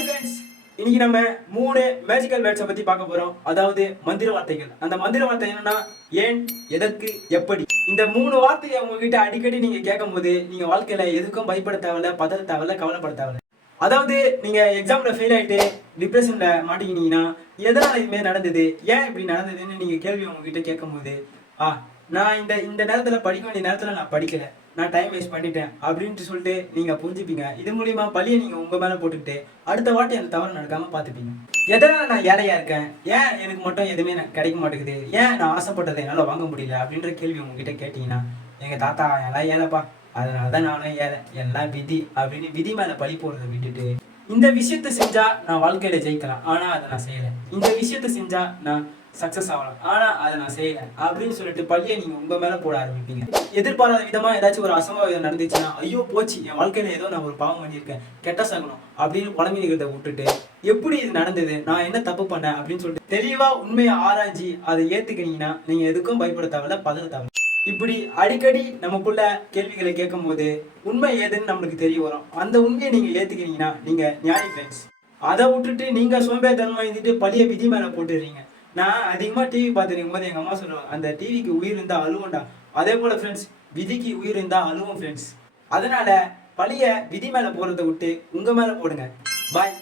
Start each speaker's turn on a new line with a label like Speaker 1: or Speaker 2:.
Speaker 1: Hi friends இன்னைக்கு நம்ம மூணு மேஜிக்கல் வேர்ட்ஸை பத்தி பார்க்க போறோம். அதாவது மந்திர வார்த்தைகள். அந்த மந்திர வார்த்தை என்னன்னா ஏன் எதற்கு எப்படி? இந்த மூணு வார்த்தையை உங்ககிட்ட அடிக்கடி நீங்க கேட்கும் போது நீங்க வாழ்க்கையில எதுக்கும் பயப்பட தேவையில்ல பதற தேவையில்ல கவலைப்பட தேவையில்ல. அதாவது நீங்க எக்ஸாம்ல ஃபெயில் ஆயிட்டு டிப்ரெஷன்ல மாட்டிக்கினீங்கன்னா எதனால இதுமாரி நடந்தது? ஏன் இப்படி நடந்ததுன்னு நீங்க கேள்வி உங்ககிட்ட கேட்கும்போது ஆ நான் இந்த இந்த நேரத்துல படிக்க வேண்டிய நேரத்துல நான் படிக்கல. நான் டைம் வேஸ்ட் பண்ணிட்டேன் அப்படின்ட்டு சொல்லிட்டு நீங்க புரிஞ்சுப்பீங்க. இது மூலியமா பழியை நீங்க உங்க மேல போட்டுக்கிட்டு அடுத்த வாட்டி அந்த தவறு நடக்காம பாத்துப்பீங்க. எதனால நான் ஏழையா இருக்கேன்? ஏன் எனக்கு மட்டும் எதுவுமே கிடைக்க மாட்டேங்குது? ஏன் நான் ஆசைப்பட்டதை என்னால வாங்க முடியல? அப்படின்ற கேள்வி உங்ககிட்ட கேட்டீங்கன்னா எங்க தாத்தா எல்லாம் ஏழைப்பா. அதனாலதான் நானும் ஏழை. எல்லாம் விதி அப்படின்னு விதி மேல பழி போடுறதை விட்டுட்டு இந்த விஷயத்த செஞ்சா நான் வாழ்க்கையில ஜெயிக்கலாம். ஆனா அதை நான் செய்யல. இந்த விஷயத்த செஞ்சா நான் சக்சஸ் ஆகலாம். ஆனா அதை நான் செய்யலை. அப்படின்னு சொல்லிட்டு பள்ளியை நீங்க உங்கள் மேலே போட ஆரம்பிப்பீங்க. எதிர்பாராத விதமா ஏதாச்சும் ஒரு அசம்பாவிதம் நடந்துச்சுன்னா ஐயோ போச்சு என் வாழ்க்கையில ஏதோ நான் ஒரு பாவம் பண்ணியிருக்கேன் கெட்ட சகனம் அப்படின்னு புலம்பிக்கிறத விட்டுட்டு எப்படி இது நடந்தது? நான் என்ன தப்பு பண்ணேன்? அப்படின்னு சொல்லிட்டு தெளிவா உண்மையை ஆராய்ச்சி அதை ஏற்றுக்கினீங்கன்னா நீங்க எதுக்கும் பயப்பட தேவையில்ல பதற தேவையில்ல. இப்படி அடிக்கடி நமக்குள்ள கேள்விகளை கேட்கும் போது உண்மை ஏதுன்னு நம்மளுக்கு தெரிய வரும். அந்த உண்மையை நீங்க ஏத்துக்கிறீங்கன்னா நீங்க ஞானி ஃப்ரெண்ட்ஸ் அதை விட்டுட்டு நீங்க சோம்பேறித்தனமா இருந்துட்டு பழைய விதி மேல போட்டுடுறீங்க நான் அதிகமா டிவி பார்த்துருக்கும் போது எங்க அம்மா சொல்லுவாங்க அந்த டிவிக்கு உயிர் இருந்தா அழுவோம்டா. அதே போல ஃப்ரெண்ட்ஸ் விதிக்கு உயிர் இருந்தா அழுவோம் ஃப்ரெண்ட்ஸ் அதனால பழைய விதி மேல போறதை விட்டு உங்க மேல போடுங்க. பாய்